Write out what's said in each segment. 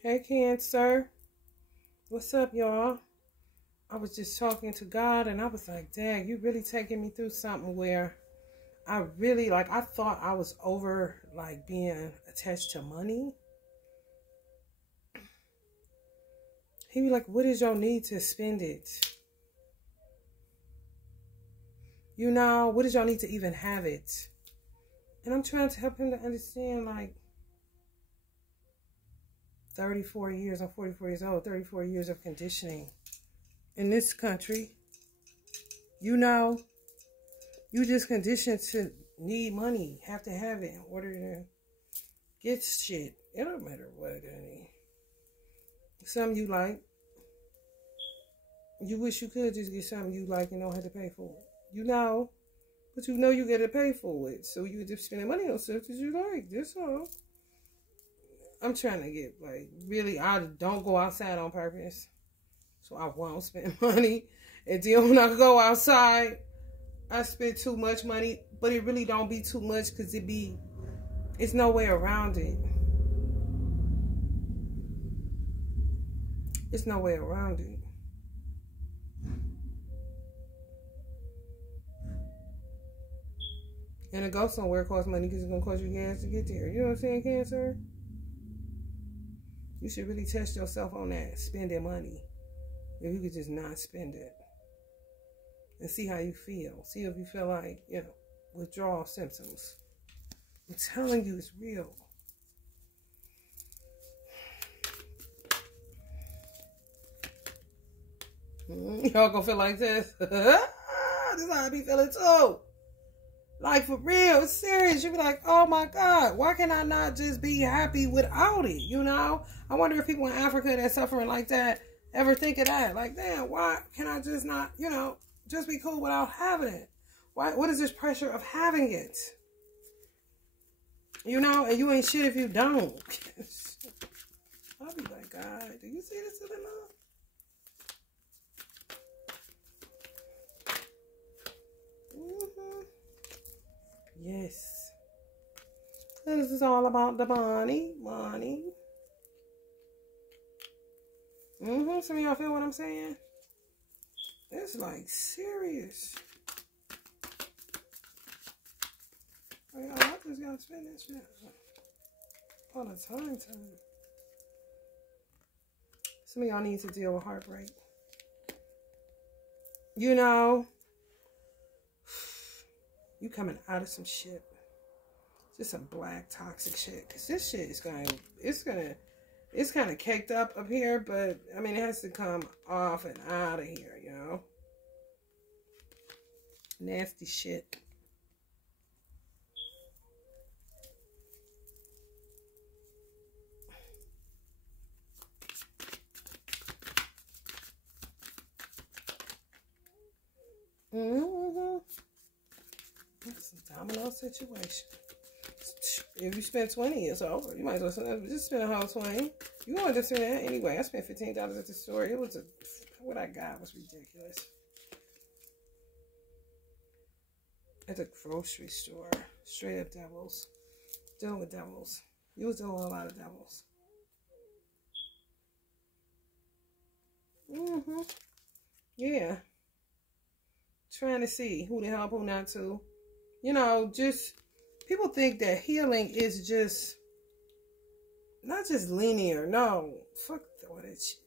Hey, Cancer. What's up, y'all? I was just talking to God and I was like, dang, you really taking me through something where I really, I thought I was over, being attached to money. He be like, what is your need to spend it? You know, what is your need to even have it? And I'm trying to help him to understand, 34 years, I'm 44 years old, 34 years of conditioning in this country. You know, you just conditioned to need money, have to have it in order to get shit. It don't matter what, honey. Something you like. You wish you could just get something you like and don't have to pay for it. You know, but you know you got to pay for it. So you just spending money on stuff that you like. That's all. I'm trying to get, really, I don't go outside on purpose. So I won't spend money. And then when I go outside, I spend too much money. But it really don't be too much because it's no way around it. It's no way around it. And to go somewhere costs money because it's going to cost you gas to get there. You know what I'm saying, Cancer? You should really test yourself on that, spending money. If you could just not spend it. And see how you feel. See if you feel like, withdrawal symptoms. I'm telling you, it's real. Y'all gonna feel like this? This is how I be feeling too. For real, it's serious. You be like, oh my God, why can I not just be happy without it? You know? I wonder if people in Africa that's suffering like that ever think of that. Damn, why can I just not, just be cool without having it? What is this pressure of having it? And you ain't shit if you don't. I'll be like, God, do you see this enough? Yes. This is all about the money. Money. Some of y'all feel what I'm saying? It's serious. I just gotta spend that shit all the time. Some of y'all need to deal with heartbreak. You coming out of some shit. Just some black toxic shit. Cause this shit is it's kind of caked up here, but I mean it has to come off and out of here, Nasty shit. It's a domino situation. If you spend 20, it's over. You might as well just spend a whole 20. You want to spend that anyway. I spent $15 at the store. It was what I got was ridiculous. At the grocery store. Straight up devils. Dealing with devils. You was dealing with a lot of devils. Yeah. Trying to see who to help, who not to. Just people think that healing is just not just linear. No, fuck all that shit.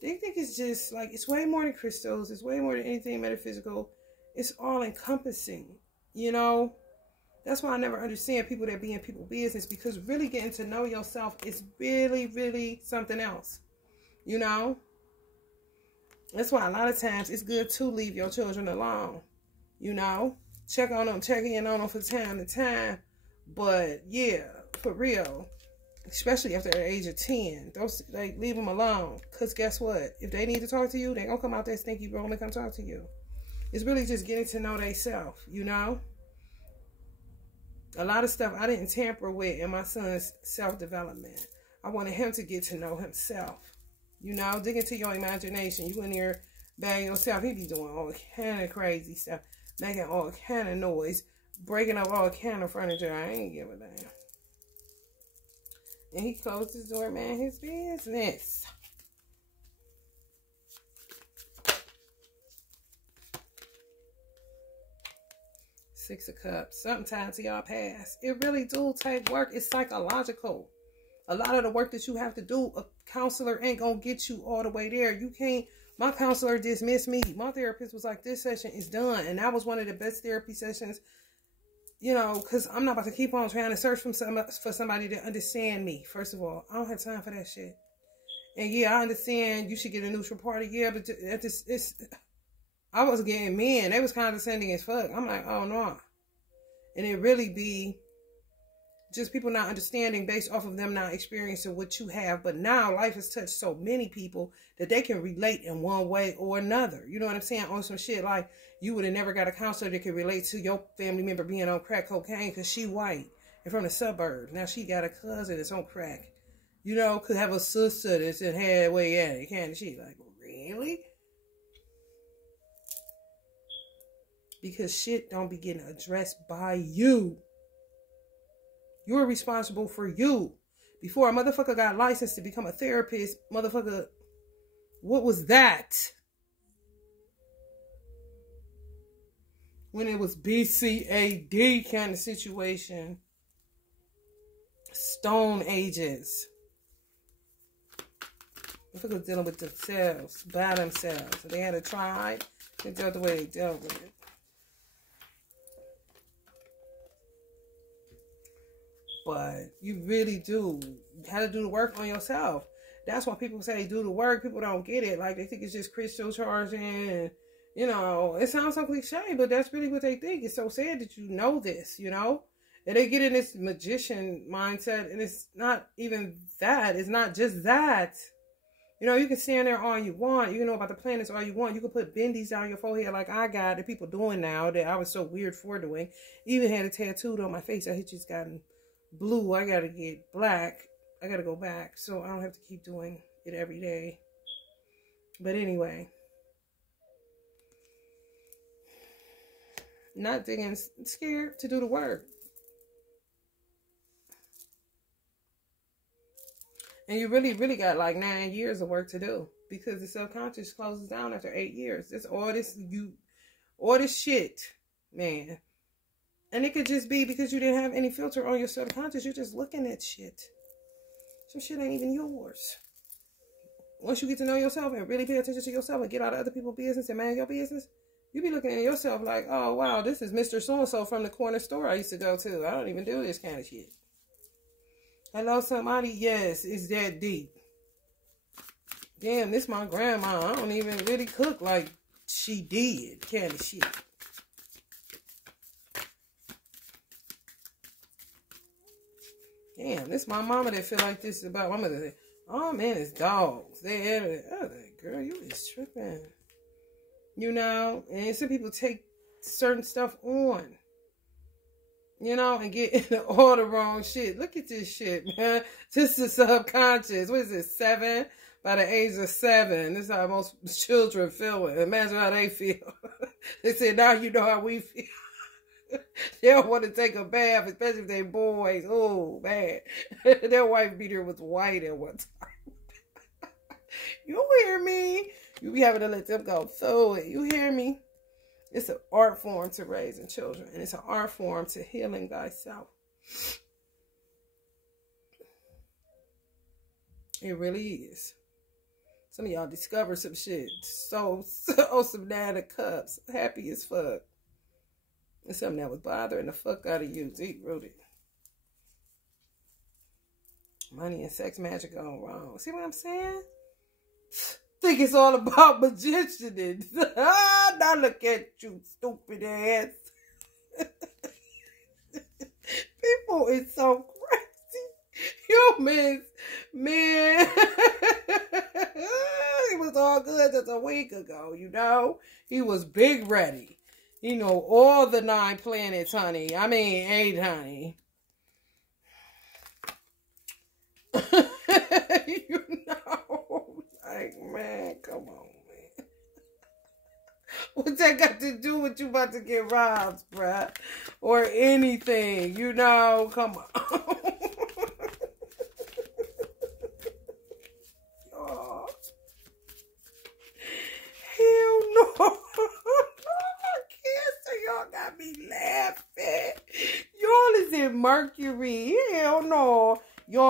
They think it's just it's way more than crystals. It's way more than anything metaphysical. It's all encompassing. That's why I never understand people that be in people's business, because really getting to know yourself is really, really something else. That's why a lot of times it's good to leave your children alone. Check on them, check in on them from time to time. But yeah, for real, especially after the age of 10, leave them alone. Because guess what? If they need to talk to you, they gonna come out that stinky room and come talk to you. It's really just getting to know themselves, A lot of stuff I didn't tamper with in my son's self-development. I wanted him to get to know himself. Dig into your imagination. You in there by yourself. He be doing all kind of crazy stuff. Making all kind of noise. Breaking up all kind of furniture. I ain't give a damn. And he closed his door, man, his business. Six of Cups. Sometimes y'all pass. It really do take work. It's psychological. A lot of the work that you have to do, a counselor ain't gonna get you all the way there. You can't. My counselor dismissed me. My therapist was like, this session is done. And that was one of the best therapy sessions, you know, because I'm not about to keep on trying to search for somebody to understand me. First of all, I don't have time for that shit. And yeah, I understand you should get a neutral party. Yeah, but I was getting men. They was condescending as fuck. I'm like, oh no. And it really be just people not understanding based off of them not experiencing what you have. But now life has touched so many people that they can relate in one way or another. You know what I'm saying? On some shit like you would have never got a counselor that could relate to your family member being on crack cocaine because she white and from the suburbs. Now she got a cousin that's on crack. You know, could have a sister that's in halfway at it. Kind of shit. Like, really? Because shit don't be getting addressed by you. You're responsible for you. Before a motherfucker got licensed to become a therapist, motherfucker, what was that? When it was BCAD kind of situation. Stone ages. Motherfuckers dealing with themselves, by themselves. They had a tribe, they dealt the way they dealt with it. But you really do. You have to do the work on yourself. That's why people say do the work. People don't get it. Like, they think it's just crystal charging. And, you know, it sounds so cliche, but that's really what they think. It's so sad that you know this, you know? And they get in this magician mindset. And it's not even that. It's not just that. You know, you can stand there all you want. You can know about the planets all you want. You can put bendies down your forehead like I got. That people doing now that I was so weird for doing. Even had a tattooed on my face. I had just gotten blue. I gotta get black. I gotta go back so I don't have to keep doing it every day. But anyway, not thinking, scared to do the work. And you really got like 9 years of work to do because the subconscious closes down after 8 years. That's all this shit, man. And it could just be because you didn't have any filter on your subconscious. You're just looking at shit. Some shit ain't even yours. Once you get to know yourself and really pay attention to yourself and get out of other people's business and mind your business, you be looking at yourself like, oh, wow, this is Mr. So-and-so from the corner store I used to go to. I don't even do this kind of shit. Hello, somebody? Yes, it's that deep. Damn, this my grandma. I don't even really cook like she did kind of shit. Damn, this my mama that feel like this about my mother. Oh man, it's dogs. They had it. I was like, girl, you is tripping. You know, and some people take certain stuff on. You know, and get into all the wrong shit. Look at this shit, man. This is subconscious. What is it, 7? By the age of 7. This is how most children feel. Imagine how they feel. They said, now you know how we feel. They don't want to take a bath, especially if they're boys. Oh, man. Their wife beater was white at one time. You hear me? You be having to let them go through it. You hear me? It's an art form to raising children. And it's an art form to healing thyself. It really is. Some of y'all discover some shit. So some 9 of Cups. Happy as fuck. It's something that was bothering the fuck out of you. Deep rooted. Money and sex magic gone wrong. See what I'm saying? Think it's all about magicianing. Now look at you, stupid ass. People is so crazy. Humans, man. It was all good just a week ago, you know. He was big ready. You know, all the 9 planets, honey. I mean, 8, honey. You know, like, man, come on, man. What's that got to do with you about to get robbed, bruh? Or anything, you know? Come on.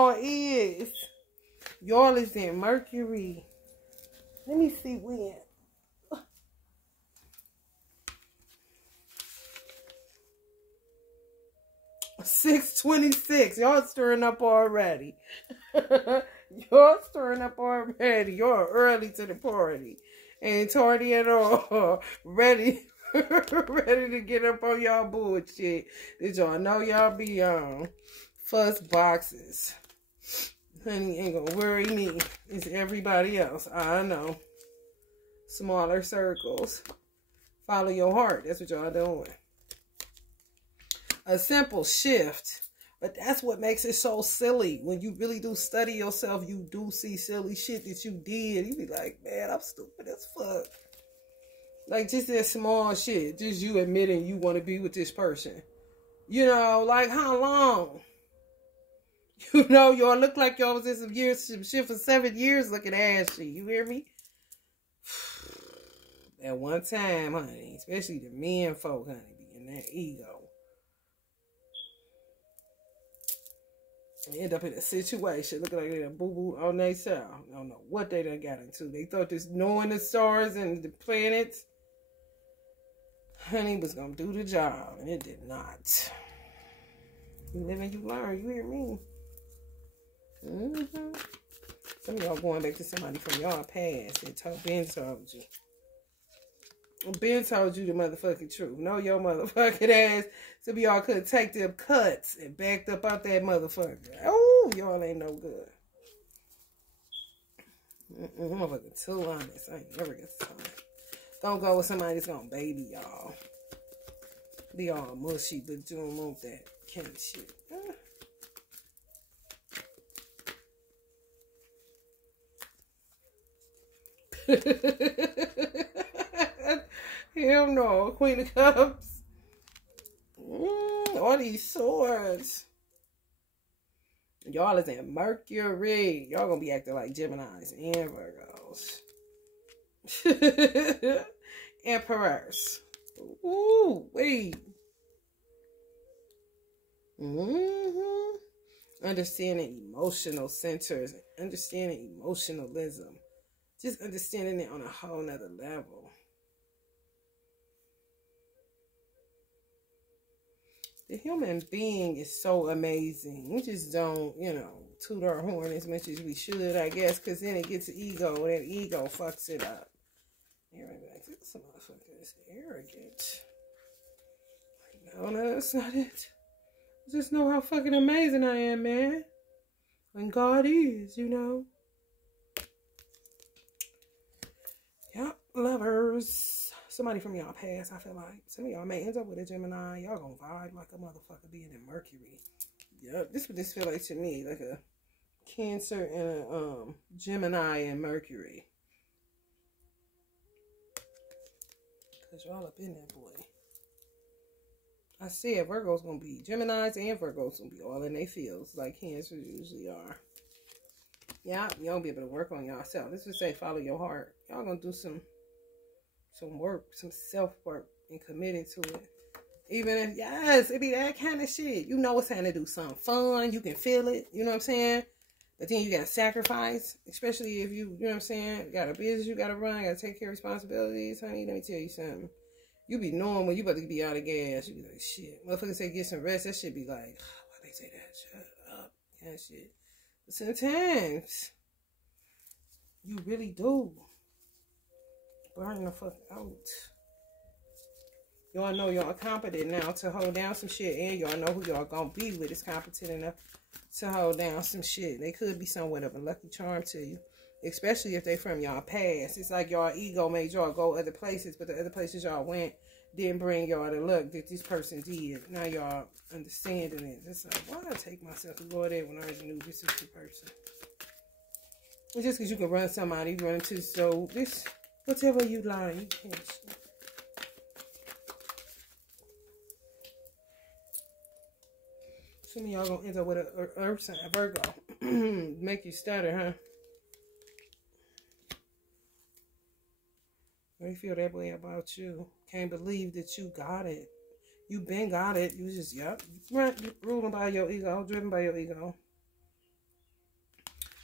y'all is. Y'all is in Mercury. Let me see when. 6:26. Y'all stirring up already. Y'all stirring up already. Y'all early to the party. Ain't tardy at all. Ready. Ready to get up on y'all bullshit. Did y'all know y'all be on? Fuss boxes. Honey ain't gonna worry me. It's everybody else. I know. Smaller circles. Follow your heart. That's what y'all doing. A simple shift. But that's what makes it so silly. When you really do study yourself, you do see silly shit that you did. You be like, man, I'm stupid as fuck. Like, just that small shit. Just you admitting you want to be with this person. You know, like, how long? You know, y'all look like y'all was in some shit for 7 years looking ashy. You hear me? At one time, honey. Especially the men folk, honey. Be in that ego. They end up in a situation looking like they done boo-boo on they self. I don't know what they done got into. They thought this knowing the stars and the planets, honey, was going to do the job. And it did not. You live and you learn. You hear me? Mm-hmm. Some of y'all going back to somebody from y'all past that Ben told you. Ben told you the motherfucking truth. Know your motherfucking ass. Some of y'all could take them cuts and backed up out that motherfucker. Oh, y'all ain't no good. Motherfucker too honest. I ain't never get time. Don't go with somebody that's gonna baby y'all. Be all mushy, but you don't want that kind of shit. Hell no, Queen of Cups. All these swords. Y'all is in Mercury. Y'all gonna be acting like Geminis and Virgos. Emperors. Ooh, wait. Understanding emotional centers. Understanding emotionalism. Just understanding it on a whole nother level. The human being is so amazing. We just don't, you know, toot our horn as much as we should, I guess, because then it gets ego, and ego fucks it up. Everybody like, this motherfucker is arrogant. Like, no, that's not it. I just know how fucking amazing I am, man. And God is, you know. Yep, lovers. Somebody from y'all past, I feel like. Some of y'all may end up with a Gemini. Y'all gonna vibe like a motherfucker being in Mercury. Yep, this would just feel like to me, like a Cancer and a Gemini and Mercury. Because y'all up in that boy. I said Virgo's gonna be, Geminis and Virgo's gonna be all in their fields like Cancers usually are. Yeah, y'all be able to work on yourself. Let's just say follow your heart. Y'all gonna do some work, some self-work, and committing to it. Even if, yes, it be that kind of shit. You know it's time to do something fun. You can feel it. You know what I'm saying? But then you got to sacrifice, especially if you know what I'm saying, got a business you got to run, got to take care of responsibilities. Honey, let me tell you something. You be knowing when you about to be out of gas. You be like, shit. Motherfuckers say get some rest. That shit be like, why they say that? Shut up. That shit. But sometimes, you really do. Burn the fuck out. Y'all know y'all competent now to hold down some shit, and y'all know who y'all gonna be with is competent enough to hold down some shit. They could be somewhat of a lucky charm to you, especially if they from y'all past. It's like y'all ego made y'all go other places, but the other places y'all went didn't bring y'all the luck that this person did. Now y'all understanding it. It's like, why I take myself to go there when I already knew this is the person? It's just because you can run somebody, run into so this. Whatever you like. Yes. Some of y'all gonna end up with an earth sign, Virgo. Make you stutter, huh? They feel that way about you. Can't believe that you got it. You been got it. You just, yep. You're ruling by your ego, driven by your ego.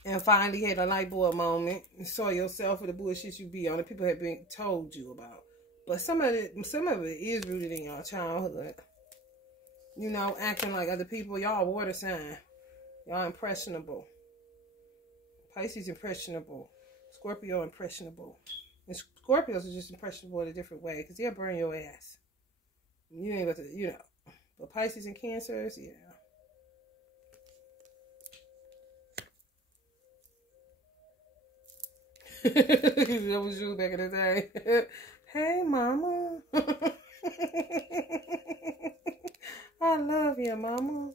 and finally had a light bulb moment and saw yourself for the bullshit you be on that people have been told you about. But some of it is rooted in your childhood. You know, acting like other people. Y'all water sign. Y'all impressionable. Pisces impressionable. Scorpio impressionable. And Scorpios are just impressionable in a different way because they'll burn your ass. You ain't about to, you know. But Pisces and Cancers, yeah. That was you back in the day. Hey, mama. I love you, mama.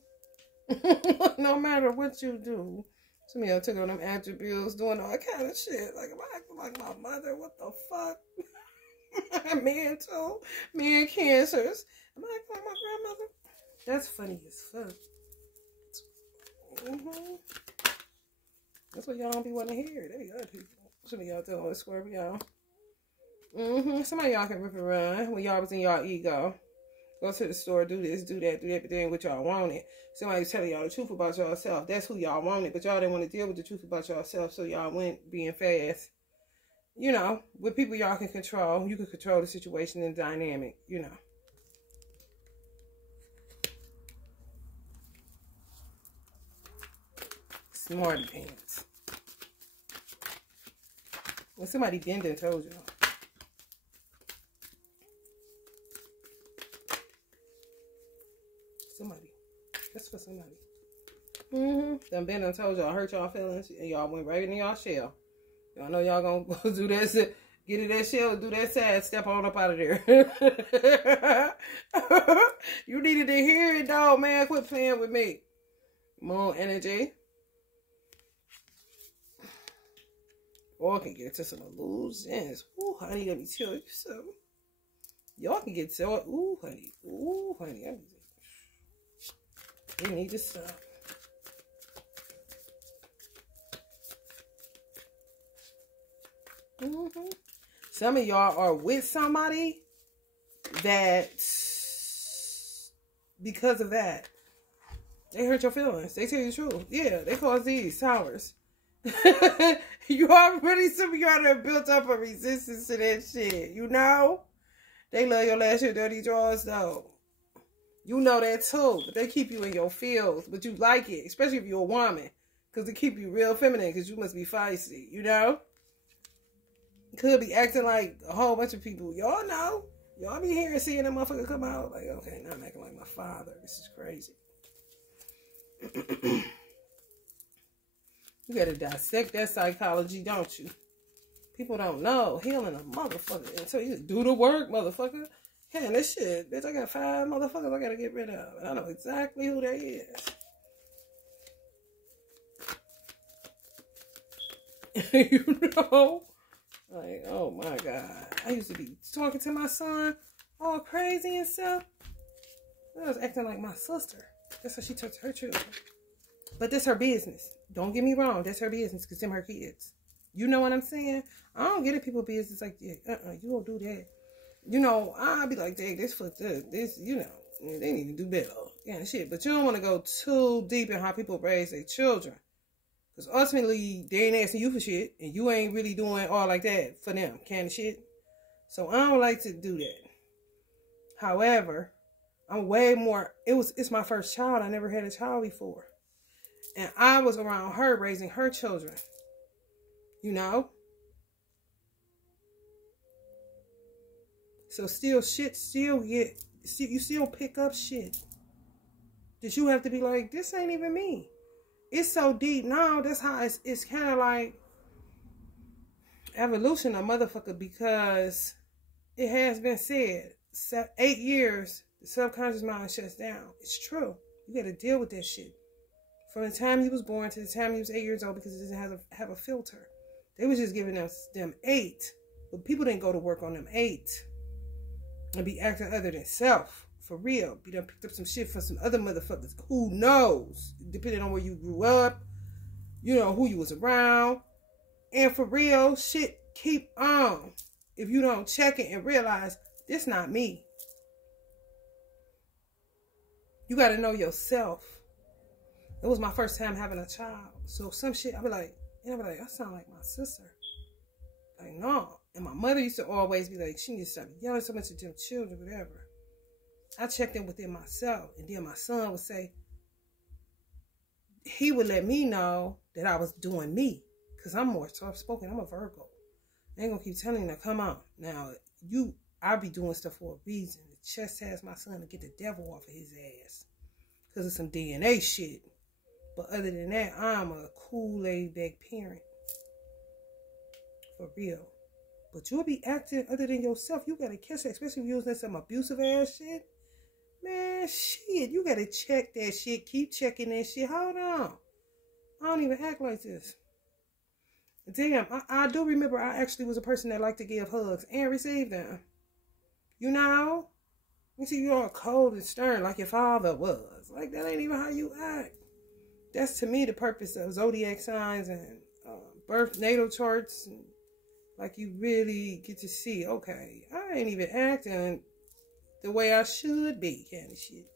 No matter what you do. Some of y'all took on them attributes, doing all kind of shit. Like, am I acting like my mother? What the fuck? Me too. Me and Cancers. Am I acting like my grandmother? That's funny as fuck. That's what y'all don't be wanting to hear. They be other people. Some of y'all doing Scorpio. Some of y'all can rip and run when y'all was in y'all ego. Go to the store, do this, do that, but then what y'all wanted. Somebody's telling y'all the truth about yourself. That's who y'all wanted, but y'all didn't want to deal with the truth about yourself, so y'all went being fast. You know, with people y'all can control, you can control the situation and dynamic, you know. Smarty pants. Well, somebody been there told y'all. Somebody. That's for somebody. Done been and told y'all, hurt y'all feelings, and y'all went right in y'all shell. Y'all know y'all gonna go do that, get in that shell, do that sad, step on up out of there. You needed to hear it, dog, man. Quit playing with me. Moon energy. Or I can get to some illusions. Ooh, honey, let me tell you something. Y'all can get to it. Ooh, honey. Ooh, honey. They need to stop. Some of y'all are with somebody that, because of that, they hurt your feelings. They tell you the truth. Yeah, they cause these towers. You already, some of y'all have built up a resistance to that shit. You know? They love your last year dirty drawers, though. You know that too, but they keep you in your feels, but you like it, especially if you're a woman, because they keep you real feminine, because you must be feisty, you know? Could be acting like a whole bunch of people. Y'all know. Y'all be hearing, seeing that motherfucker come out, like, okay, now I'm acting like my father. This is crazy. You gotta dissect that psychology, don't you? People don't know. Healing a motherfucker. And so you do the work, motherfucker. Hey, this shit, bitch, I got 5 motherfuckers I gotta get rid of. And I know exactly who they is. You know? Like, oh my God. I used to be talking to my son all crazy and stuff. I was acting like my sister. That's how she took to her children. But that's her business. Don't get me wrong. That's her business because them her kids. You know what I'm saying? I don't get it. People business like that. You don't do that. You know, I'll be like, dang, this fucked up. This, you know, they need to do better. Yeah, shit. But you don't want to go too deep in how people raise their children. Because ultimately, they ain't asking you for shit. And you ain't really doing all like that for them. Kind of shit. So I don't like to do that. However, I'm way more, it's my first child. I never had a child before. And I was around her raising her children. You know? So you still pick up shit. That you have to be like, this ain't even me. It's so deep now. That's how it's kind of like evolution of motherfucker, because it has been said, 8 years, the subconscious mind shuts down. It's true. You got to deal with that shit. From the time you was born to the time you was 8 years old, because it doesn't have a filter. They was just giving us them 8. But people didn't go to work on them 8. And be acting other than self. For real. Be done picked up some shit from some other motherfuckers. Who knows? Depending on where you grew up. You know, who you was around. And for real, shit keep on. If you don't check it and realize, this not me. You got to know yourself. It was my first time having a child. So some shit, I sound like my sister. Like, no. And my mother used to always be like, she needs to stop yelling so much at them children, whatever. I checked in within myself. And then my son would say, he would let me know that I was doing me. Because I'm more soft-spoken. I'm a Virgo. I ain't going to keep telling you, now, come on. Now, I'll be doing stuff for a reason. To chastise my son to get the devil off of his ass. Because of some DNA shit. But other than that, I'm a cool, laid-back parent. For real. But you'll be acting other than yourself. You got to catch that. Especially if you're using some abusive ass shit. Man, shit. You got to check that shit. Keep checking that shit. Hold on. I don't even act like this. Damn. I do remember I actually was a person that liked to give hugs and receive them. You know? You see, you're all cold and stern like your father was. Like, that ain't even how you act. That's, to me, the purpose of zodiac signs and birth natal charts. And, like, you really get to see, okay, I ain't even acting the way I should be, kind of shit.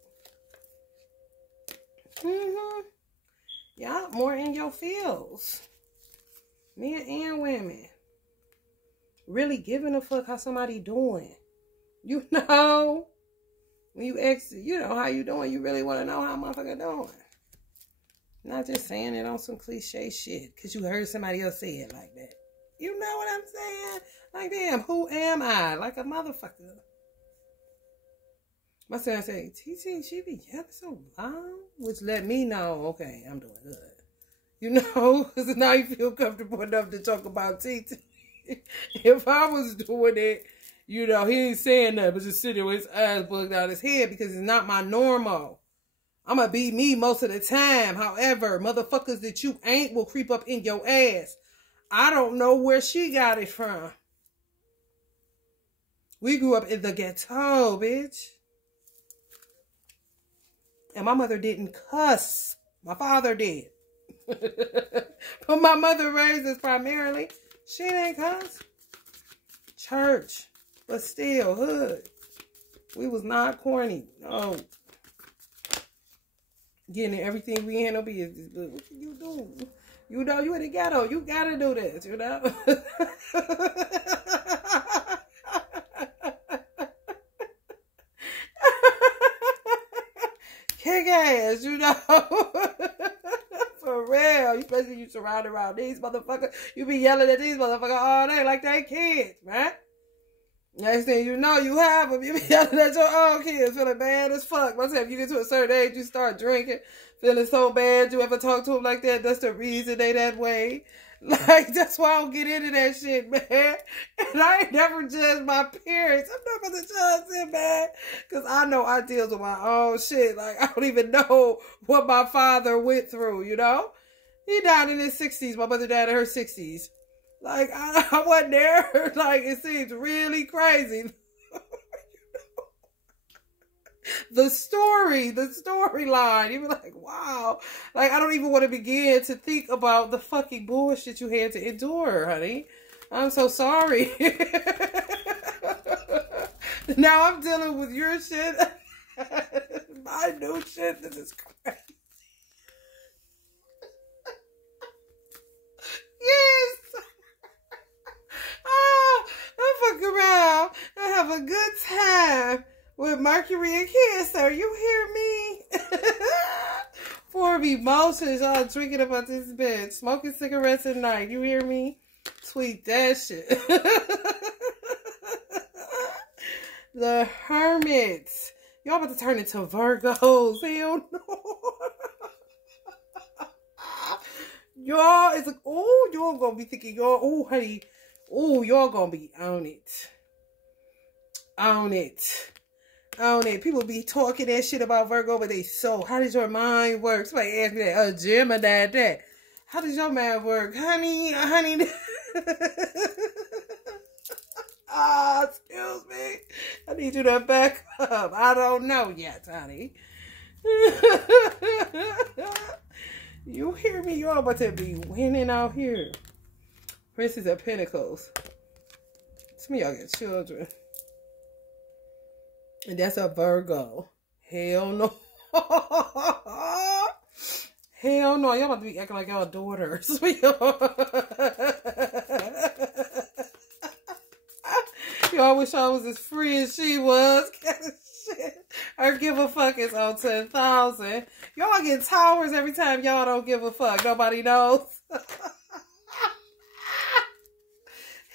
Y'all more in your feels. Men and women. Really giving a fuck how somebody doing. You know? When you ask, you know, how you doing, you really want to know how motherfucker doing. Not just saying it on some cliche shit because you heard somebody else say it like that. You know what I'm saying? Like, damn, who am I? Like a motherfucker. My son said, TT, she be yelling so loud, which let me know, okay, I'm doing good. You know, because now you feel comfortable enough to talk about TT. If I was doing it, you know, he ain't saying nothing, but just sitting with his eyes bugged out his head because it's not my normal. I'm going to be me most of the time. However, motherfuckers that you ain't will creep up in your ass. I don't know where she got it from. We grew up in the ghetto, bitch. And my mother didn't cuss. My father did. But my mother raised us primarily. She didn't cuss. Church. But still, hood. We was not corny. No. Getting everything we ain't no business. But what can you do? You know, you in the ghetto. You gotta do this, you know? Kick ass, you know? For real. Especially you surrounded around these motherfuckers. You be yelling at these motherfuckers all day like they kids, man. Next thing you know, you have them. You be yelling at your own kids, feeling bad as fuck. Once if you get to a certain age, you start drinking, feeling so bad. You ever talk to them like that? That's the reason they that way. Like, that's why I don't get into that shit, man. And I ain't never judged my parents. I'm not going to judge them, man. Because I know I deal with my own shit. Like, I don't even know what my father went through, you know? He died in his 60s. My mother died in her 60s. Like, I wasn't there. Like, it seems really crazy. The storyline. You be like, wow. Like, I don't even want to begin to think about the fucking bullshit you had to endure, honey. I'm so sorry. Now I'm dealing with your shit. My new shit. This is crazy. Yes. Oh, I fuck around. I have a good time with Mercury and Cancer. You hear me? For emotions, y'all drinking about this bed, smoking cigarettes at night. You hear me? Tweet that shit. The Hermits. Y'all about to turn into Virgos. Hell no. Y'all is like, oh, y'all gonna be thinking, y'all, oh, honey, oh, y'all gonna be on it. On it. On it. People be talking that shit about Virgo, but they so, how does your mind work? Somebody asked me that, Gemini, that. How does your mind work? Honey. Excuse me. I need you to back up. I don't know yet, honey. You hear me? Y'all about to be winning out here. Princess of Pentacles. Some of y'all got children. And that's a Virgo. Hell no. Hell no, y'all about to be acting like y'all daughters. Y'all wish I was as free as she was. Shit. Her give a fuck is on 10,000. Y'all get towers every time y'all don't give a fuck. Nobody knows.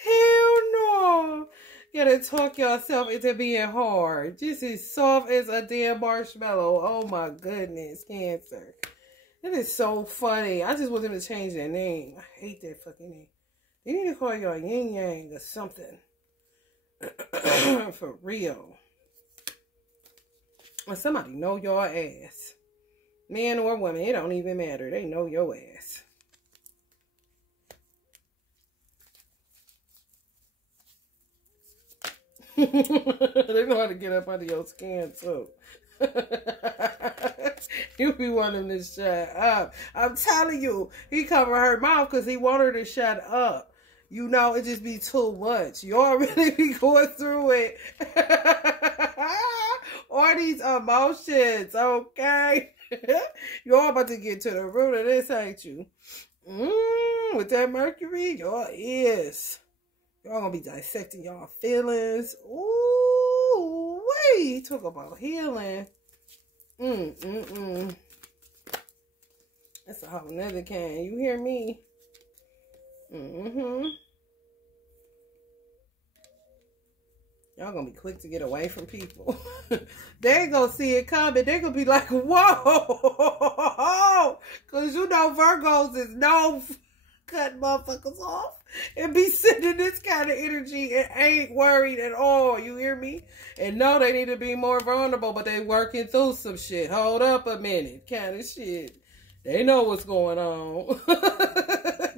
Hell no. Gotta talk yourself into being hard. Just as soft as a damn marshmallow. Oh my goodness, Cancer. That is so funny. I just want them to change their name. I hate that fucking name. They need to call y'all Yin Yang or something. For real. When somebody know your ass. Man or woman, it don't even matter. They know your ass. They know how to get up under your skin too. You be wanting to shut up. I'm telling you, he covered her mouth because he wanted her to shut up. You know, it just be too much. Y'all really be going through it. All these emotions, okay? Y'all about to get to the root of this, ain't you? With that Mercury, y'all is. Y'all gonna be dissecting y'all feelings. Ooh, wait. Talk about healing. That's a whole nother can. You hear me? Y'all gonna be quick to get away from people. They ain't gonna see it coming. They gonna be like, whoa. Cause you know Virgos is known for cutting motherfuckers off and be sending this kind of energy and ain't worried at all. You hear me? And know they need to be more vulnerable, but they working through some shit. Hold up a minute kind of shit. They know what's going on.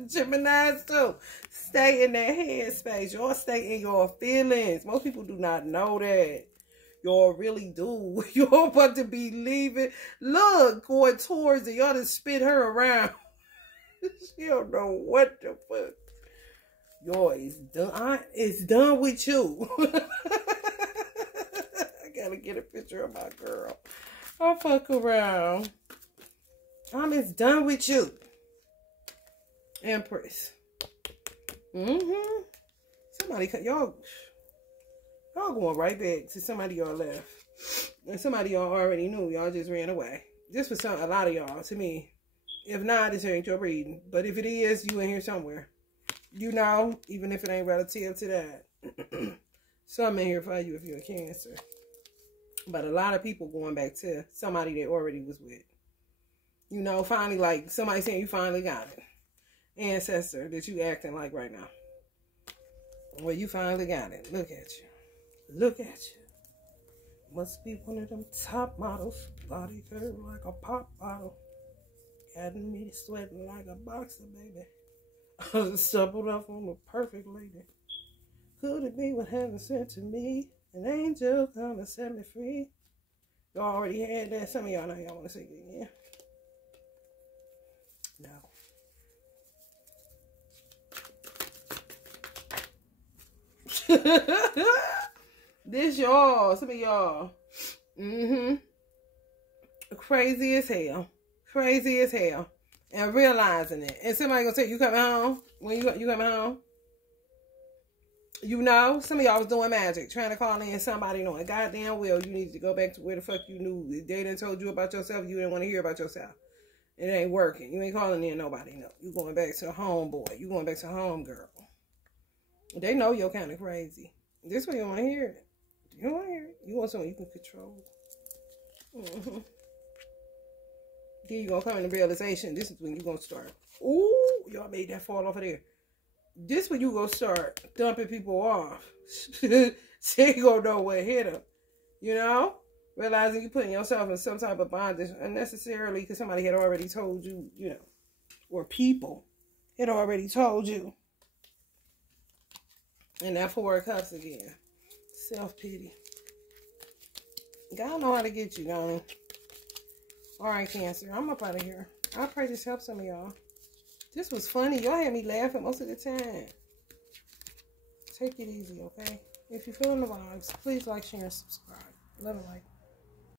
Geminis too. Stay in that headspace. Y'all stay in your feelings. Most people do not know that. Y'all really do. Y'all about to be leaving. Look, going towards it. Y'all just spit her around. She don't know what the fuck. Y'all is done. It's done with you. I gotta get a picture of my girl. I'll fuck around. It's done with you. Empress. Somebody cut y'all going right back to somebody y'all left. And somebody y'all already knew. Y'all just ran away. This was a lot of y'all to me. If not, this ain't your reading. But if it is, you in here somewhere. You know, even if it ain't relative to that. Some in here for you if you're a Cancer. But a lot of people going back to somebody they already was with. You know, finally, like somebody saying you finally got it. Ancestor that you acting like right now. Well, you finally got it. Look at you. Look at you. Must be one of them top models. Body curve like a pop bottle. Got me sweating like a boxer, baby. I was stumbled up on the perfect lady. Could it be what heaven sent to me? An angel come to set me free. Y'all already had that. Some of y'all know y'all want to sing it again. No. This y'all. Some of y'all. Crazy as hell. Crazy as hell. And realizing it. And somebody gonna say, you coming home? When you coming home? You know, some of y'all was doing magic, trying to call in somebody knowing goddamn well you need to go back to where the fuck you knew. They done told you about yourself, you didn't want to hear about yourself. It ain't working. You ain't calling in nobody, no. You going back to homeboy. You going back to homegirl. They know you're kind of crazy. This way you want to hear it. You want to hear it. You want someone you can control. Then you going to come into realization. This is when you going to start. Ooh, y'all made that fall off of there. This when you going to start dumping people off. She ain't going to know what hit them. You know? Realizing you putting yourself in some type of bondage unnecessarily because somebody had already told you, you know, or people had already told you. And that 4 of Cups again. Self-pity. God know how to get you, don't he? Alright, Cancer. I'm up out of here. I pray this helps some of y'all. This was funny. Y'all had me laughing most of the time. Take it easy, okay? If you're feeling the vibes, please like, share, and subscribe. Love and light.